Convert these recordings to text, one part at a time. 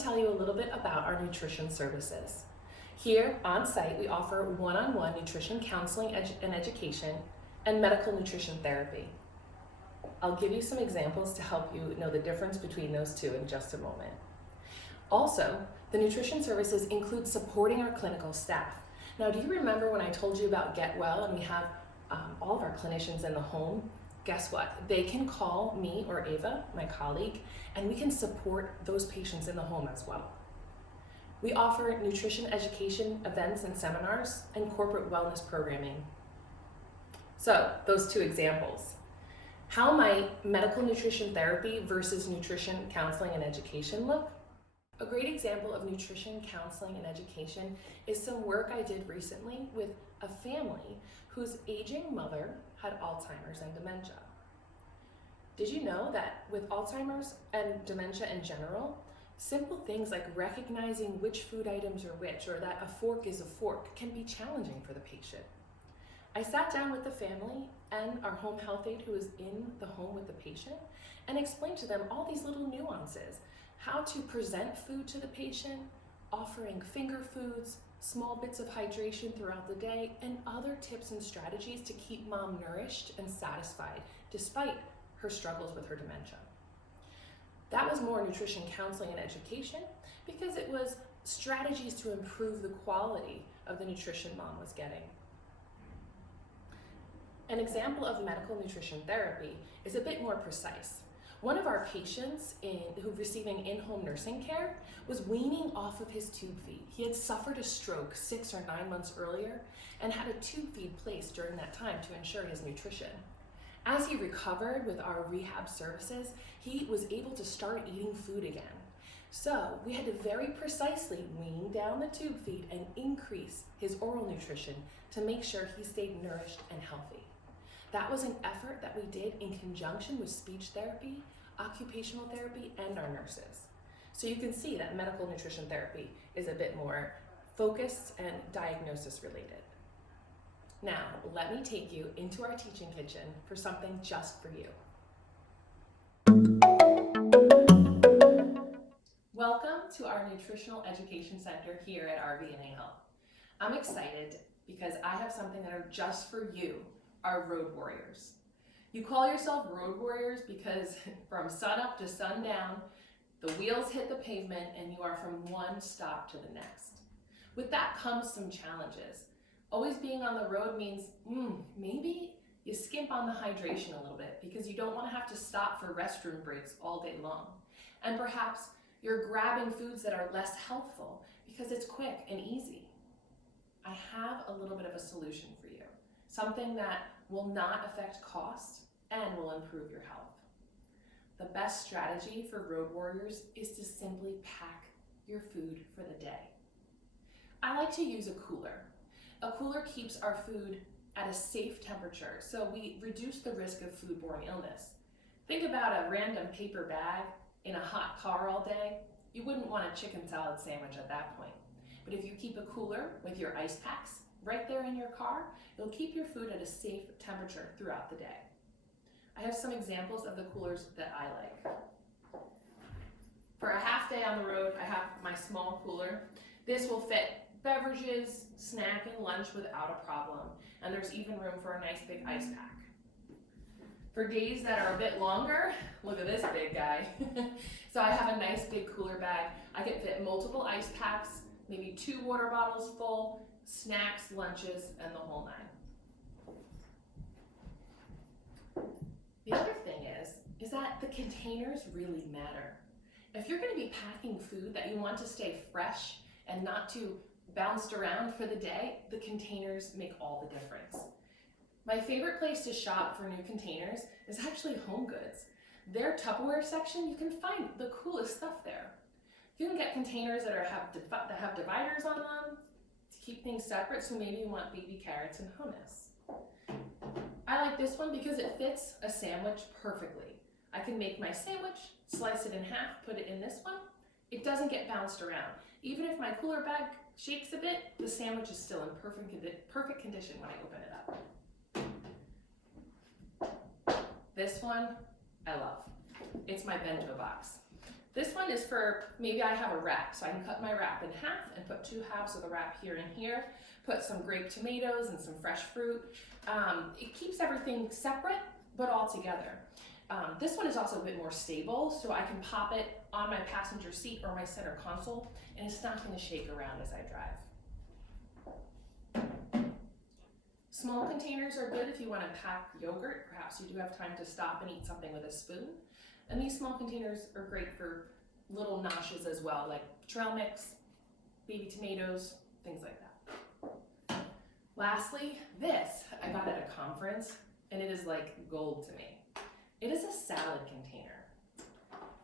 tell you a little bit about our nutrition services. Here on site, we offer one-on-one nutrition counseling and education and medical nutrition therapy. I'll give you some examples to help you know the difference between those two in just a moment. Also, the nutrition services include supporting our clinical staff. Now, do you remember when I told you about Get Well and we have all of our clinicians in the home? Guess what? They can call me or Ava, my colleague, and we can support those patients in the home as well. We offer nutrition education events and seminars and corporate wellness programming. So, those two examples. How might medical nutrition therapy versus nutrition counseling and education look? A great example of nutrition counseling and education is some work I did recently with a family whose aging mother had Alzheimer's and dementia. Did you know that with Alzheimer's and dementia in general, simple things like recognizing which food items are which, or that a fork is a fork, can be challenging for the patient? I sat down with the family and our home health aide who was in the home with the patient and explained to them all these little nuances, how to present food to the patient, offering finger foods, small bits of hydration throughout the day, and other tips and strategies to keep mom nourished and satisfied despite her struggles with her dementia. That was more nutrition counseling and education because it was strategies to improve the quality of the nutrition mom was getting. An example of medical nutrition therapy is a bit more precise. One of our patients who receiving in-home nursing care was weaning off of his tube feed. He had suffered a stroke 6 or 9 months earlier and had a tube feed placed during that time to ensure his nutrition. As he recovered with our rehab services, he was able to start eating food again. So we had to very precisely wean down the tube feed and increase his oral nutrition to make sure he stayed nourished and healthy. That was an effort that we did in conjunction with speech therapy, occupational therapy, and our nurses. So you can see that medical nutrition therapy is a bit more focused and diagnosis related. Now, let me take you into our teaching kitchen for something just for you. Welcome to our Nutritional Education Center here at RVNAhealth. I'm excited because I have something that are just for you, our road warriors. You call yourself road warriors because from sun up to sundown, the wheels hit the pavement and you are from one stop to the next. With that comes some challenges. Always being on the road means maybe you skimp on the hydration a little bit because you don't want to have to stop for restroom breaks all day long. And perhaps you're grabbing foods that are less healthful because it's quick and easy. I have a little bit of a solution for you. Something that will not affect cost and will improve your health. The best strategy for road warriors is to simply pack your food for the day. I like to use a cooler. A cooler keeps our food at a safe temperature, so we reduce the risk of foodborne illness. Think about a random paper bag in a hot car all day. You wouldn't want a chicken salad sandwich at that point. But if you keep a cooler with your ice packs right there in your car, you'll keep your food at a safe temperature throughout the day. I have some examples of the coolers that I like. For a half day on the road, I have my small cooler. This will fit beverages, snack, and lunch without a problem. And there's even room for a nice big ice pack. For days that are a bit longer, look at this big guy. So I have a nice big cooler bag. I can fit multiple ice packs, maybe 2 water bottles full, snacks, lunches, and the whole nine. The other thing is that the containers really matter. If you're going to be packing food that you want to stay fresh and not to bounced around for the day, the containers make all the difference. My favorite place to shop for new containers is actually Home Goods. Their Tupperware section, you can find the coolest stuff there. You can get containers that have dividers on them to keep things separate, so maybe you want baby carrots and hummus. I like this one because it fits a sandwich perfectly. I can make my sandwich, slice it in half, put it in this one. It doesn't get bounced around. Even if my cooler bag shakes a bit, the sandwich is still in perfect condition when I open it up. This one, I love. It's my bento box. This one is for, maybe I have a wrap, so I can cut my wrap in half and put 2 halves of the wrap here and here, put some grape tomatoes and some fresh fruit. It keeps everything separate, but all together. This one is also a bit more stable, so I can pop it on my passenger seat or my center console, and it's not going to shake around as I drive. Small containers are good if you want to pack yogurt. Perhaps you do have time to stop and eat something with a spoon. And these small containers are great for little noshes as well, like trail mix, baby tomatoes, things like that. Lastly, this I got at a conference, and it is like gold to me. It is a salad container.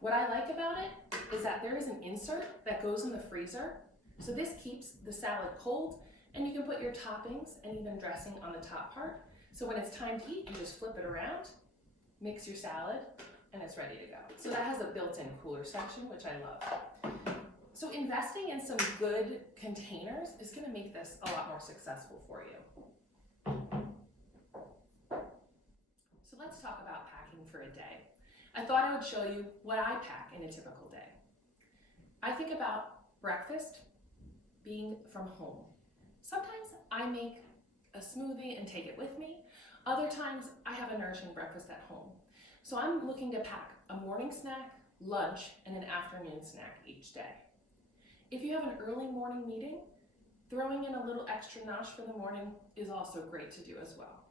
What I like about it is that there is an insert that goes in the freezer. So this keeps the salad cold, and you can put your toppings and even dressing on the top part. So when it's time to eat, you just flip it around, mix your salad, and it's ready to go. So that has a built-in cooler section, which I love. So investing in some good containers is gonna make this a lot more successful for you. So let's talk about packing for a day. I thought I would show you what I pack in a typical day. I think about breakfast being from home. Sometimes I make a smoothie and take it with me. Other times I have a nourishing breakfast at home. So I'm looking to pack a morning snack, lunch, and an afternoon snack each day. If you have an early morning meeting, throwing in a little extra nosh for the morning is also great to do as well.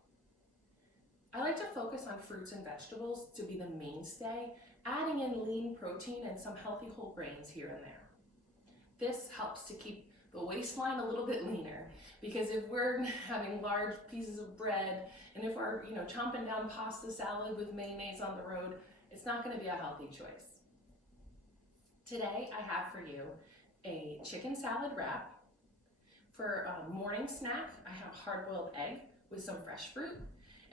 I like to focus on fruits and vegetables to be the mainstay, adding in lean protein and some healthy whole grains here and there. This helps to keep the waistline a little bit leaner, because if we're having large pieces of bread and if we're chomping down pasta salad with mayonnaise on the road, it's not going to be a healthy choice. Today I have for you a chicken salad wrap. For a morning snack, I have hard-boiled egg with some fresh fruit.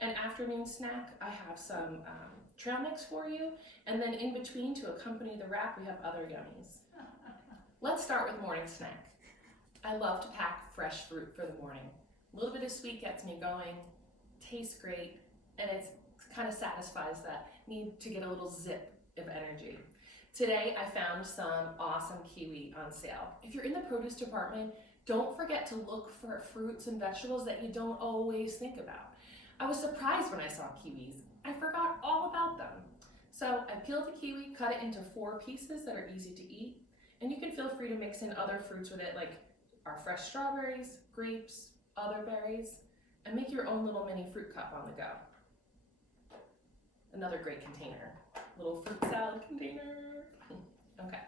An afternoon snack, I have some trail mix for you. And then in between, to accompany the wrap, we have other yummies. Let's start with morning snack. I love to pack fresh fruit for the morning. A little bit of sweet gets me going, tastes great, and it kind of satisfies that need to get a little zip of energy. Today, I found some awesome kiwi on sale. If you're in the produce department, don't forget to look for fruits and vegetables that you don't always think about. I was surprised when I saw kiwis. I forgot all about them. So I peeled the kiwi, cut it into 4 pieces that are easy to eat, and you can feel free to mix in other fruits with it, like our fresh strawberries, grapes, other berries, and make your own little mini fruit cup on the go. Another great container, little fruit salad container. Okay.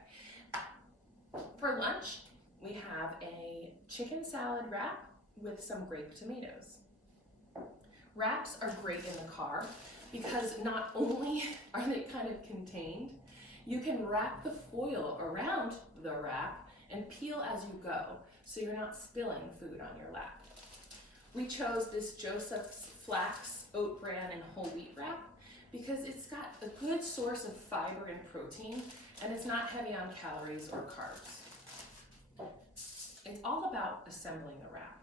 For lunch, we have a chicken salad wrap with some grape tomatoes. Wraps are great in the car because not only are they kind of contained, you can wrap the foil around the wrap and peel as you go, so you're not spilling food on your lap. We chose this Joseph's Flax Oat Bran and Whole Wheat wrap because it's got a good source of fiber and protein, and it's not heavy on calories or carbs. It's all about assembling the wrap.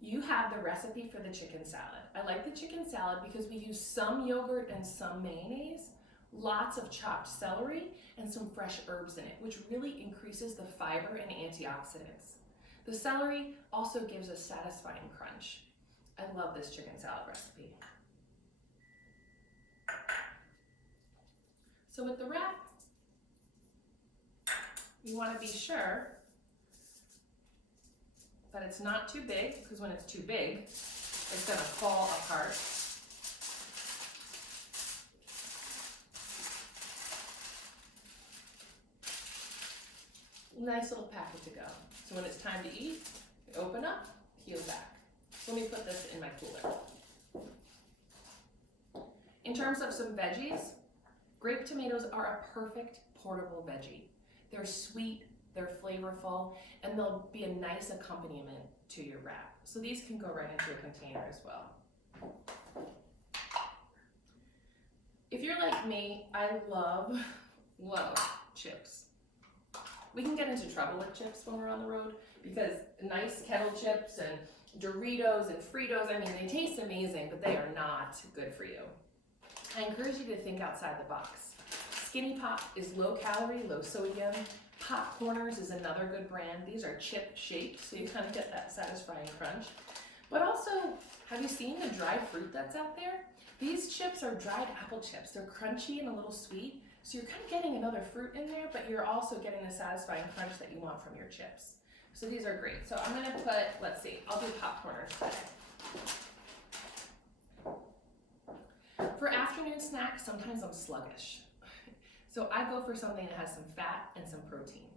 You have the recipe for the chicken salad. I like the chicken salad because we use some yogurt and some mayonnaise, lots of chopped celery, and some fresh herbs in it, which really increases the fiber and antioxidants. The celery also gives a satisfying crunch. I love this chicken salad recipe. So with the wrap, you want to be sure that it's not too big, because when it's too big, it's going to fall apart. Nice little packet to go. So when it's time to eat, you open up, peel back. So let me put this in my cooler. In terms of some veggies, grape tomatoes are a perfect portable veggie. They're sweet, they're flavorful, and they'll be a nice accompaniment to your wrap. So these can go right into a container as well. If you're like me, I love chips. We can get into trouble with chips when we're on the road because nice kettle chips and Doritos and Fritos, I mean, they taste amazing, but they are not good for you. I encourage you to think outside the box. Skinny Pop is low calorie, low sodium. Pop Corners is another good brand. These are chip shaped, so you kind of get that satisfying crunch. But also, have you seen the dried fruit that's out there? These chips are dried apple chips. They're crunchy and a little sweet, so you're kind of getting another fruit in there, but you're also getting the satisfying crunch that you want from your chips. So these are great. So I'm gonna put, let's see, I'll do Pop Corners today. For afternoon snacks, sometimes I'm sluggish. So I go for something that has some fat and some protein.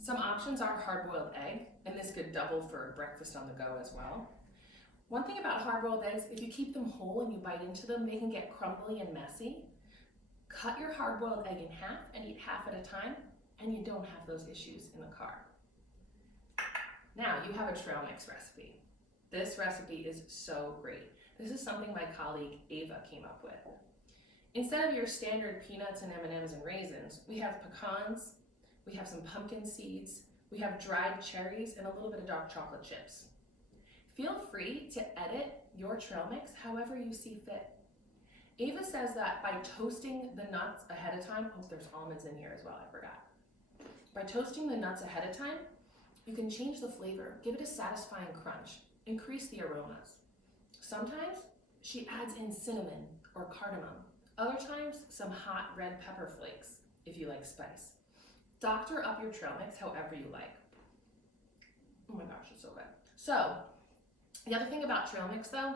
Some options are hard-boiled egg, and this could double for breakfast on the go as well. One thing about hard-boiled eggs, if you keep them whole and you bite into them, they can get crumbly and messy. Cut your hard-boiled egg in half and eat half at a time, and you don't have those issues in the car. Now you have a trail mix recipe. This recipe is so great. This is something my colleague Ava came up with. Instead of your standard peanuts and M&Ms and raisins, we have pecans, we have some pumpkin seeds, we have dried cherries, and a little bit of dark chocolate chips. Feel free to edit your trail mix however you see fit. Ava says that by toasting the nuts ahead of time, oh, there's almonds in here as well, I forgot. By toasting the nuts ahead of time, you can change the flavor, give it a satisfying crunch, increase the aromas. Sometimes she adds in cinnamon or cardamom. Other times, some hot red pepper flakes, if you like spice. Doctor up your trail mix however you like. Oh my gosh, it's so good. So, the other thing about trail mix though,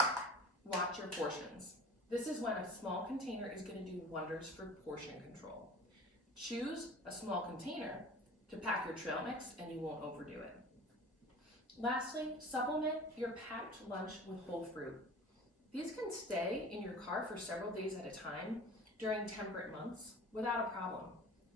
watch your portions. This is when a small container is going to do wonders for portion control. Choose a small container to pack your trail mix and you won't overdo it. Lastly, supplement your packed lunch with whole fruit. These can stay in your car for several days at a time during temperate months without a problem.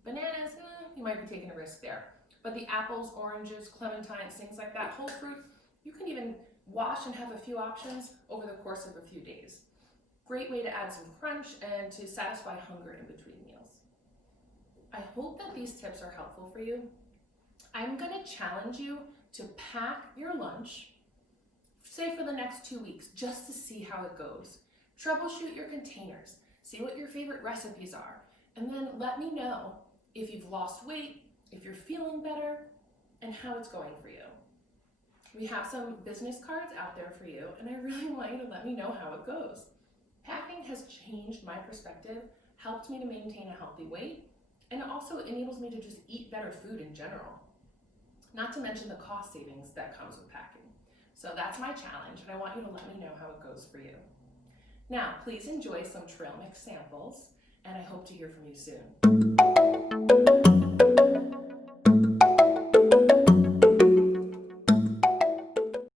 Bananas, you might be taking a risk there. But the apples, oranges, clementines, things like that, whole fruit, you can even wash and have a few options over the course of a few days. Great way to add some crunch and to satisfy hunger in between meals. I hope that these tips are helpful for you. I'm going to challenge you to pack your lunch, say for the next 2 weeks, just to see how it goes. Troubleshoot your containers, see what your favorite recipes are, and then let me know if you've lost weight, if you're feeling better, and how it's going for you. We have some business cards out there for you, and I really want you to let me know how it goes. Packing has changed my perspective, helped me to maintain a healthy weight, and it also enables me to just eat better food in general. Not to mention the cost savings that comes with packing. So that's my challenge, and I want you to let me know how it goes for you. Now, please enjoy some trail mix samples, and I hope to hear from you soon.